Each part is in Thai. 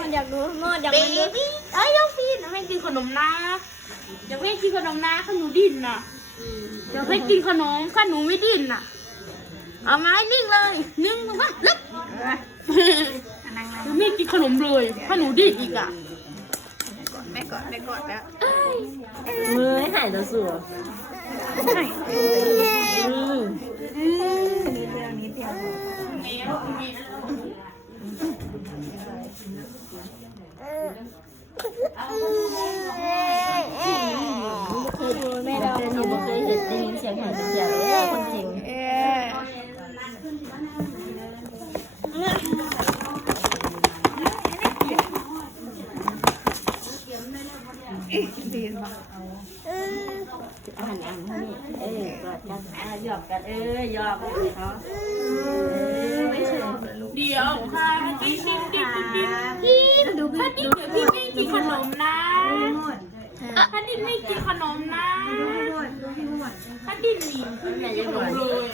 มันอยากดูนอยากเบมันดูบี้เอ้ยน้องฟินให้กินขนมนะอยากให้กินขนมนะขนูดิ้นะอย่าให้กินขนมขนมไม่ดิ้นะเอาไม้นิ่งเลยนึ่งมันก็ลึกจะไม่กินขนมเลยขนูดิ้อีกอะ กอดแม่กอดแล้วมือให้หายแล้วสัวแม่เราเดี๋ยวนี้บ่เคยเห็นได้ยินเสียงหายเสียงเลยคนจริง เออดี มากอาหารอันนี้เออกอดกันอะหยอกกันเออหยอกเนาะไม่ใช่เดี๋ยวค่ะกินกินกินกินกินดูข้าดิ้นเดี๋ยวพี่ไม่กินขนมนะข้าดิ้นไม่กินขนมนะข้าดิ้นหนีขึ้นไม่กินขนมเลย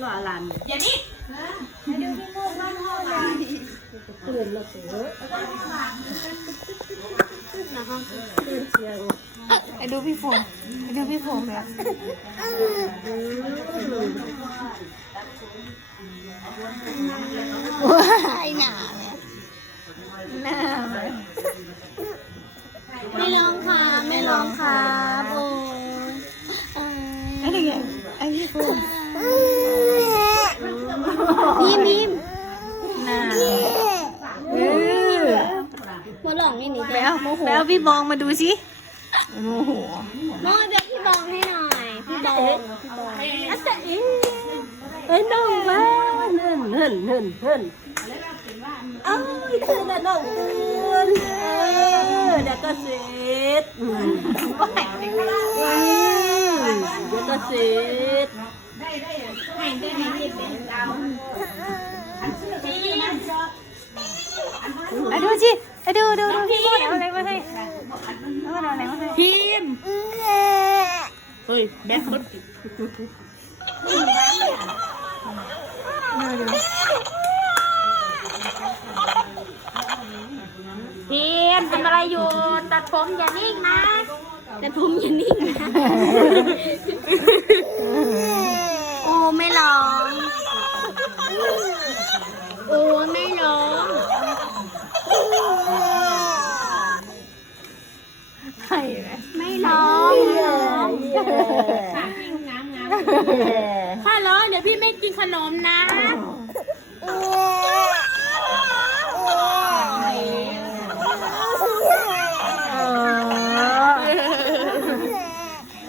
หล่อลันอย่านี่ตื่น แล้วเสือไปดูพี่โฟมไปดูพี่โฟมแล้วว้ายหนาเลยหนาเลยไม่ร้องครับไม่ร้องครับโอ้ยไอ้เด็กไอ้พี่โฟมพิมพิมหนาเออ หัวหลองนี่นี่แล้โมโหแล้วพี่บองมาดูสิโมโหมอเดี๋ยวพี่บองให้หน่อยพี่บองพี่บองอาจารย์เอ้ยน้องมาเฮิ่นเฮิ่นเฮิ่นเฮิ่นเอ้ยเธอน่ะน้องเตือนเออเดี๋ยวก็เสร็จอืมเดี๋ยวก็เสร็จ ไอ้ดูสิไอ้ดูดูดูพี่บอลเอาอะไรมาให้เอาอะไรมาให้ พิมพ์ เฮ้ยแบกคนดูดูพิมพ์ทำอะไรอยู่ ตัดผมอย่านิ่งนะแต่ผมอย่านิ่งนะ โอ้ไม่ร้อง โอ้ไม่ร้องใช่ไหมไม่ร้อง ไม่ร้องถ้าร้องเดี๋ยวพี่ไม่กินขนมนะ อ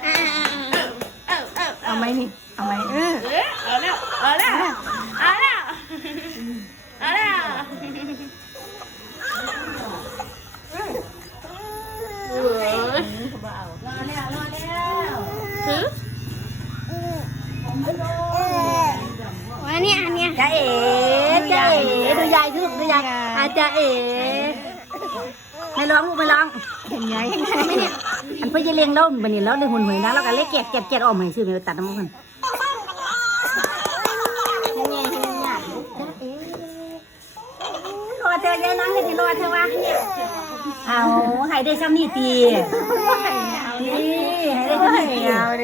่า เอาไหมนี่เอาไหมเออ เอ๊ะเอาแล้วเอาแล้วเอาแล้วเอาแล้วเออถือ ว่าเนี่ยอันเนี้ย จ้าเอ๋จ้าเอ๋ดู ยายดูดูยายอาจ้าเอ๋ไม่ร้องลูกไม่ร้องเห็นยายไม่เนี่ยอันเพื่อจะเลี้ยงเราบันนี้เราเลยหุ่นหุ่นนะเราก็เล็กแกะแกะแกะออกมาซื้อไปตัดน้ำมันรอเธอยายนั่งเลยที่รอเธอวะเอาให้ได้ซ้ำนี่ตีนี่ให้ได้ซ้ำนี่ตี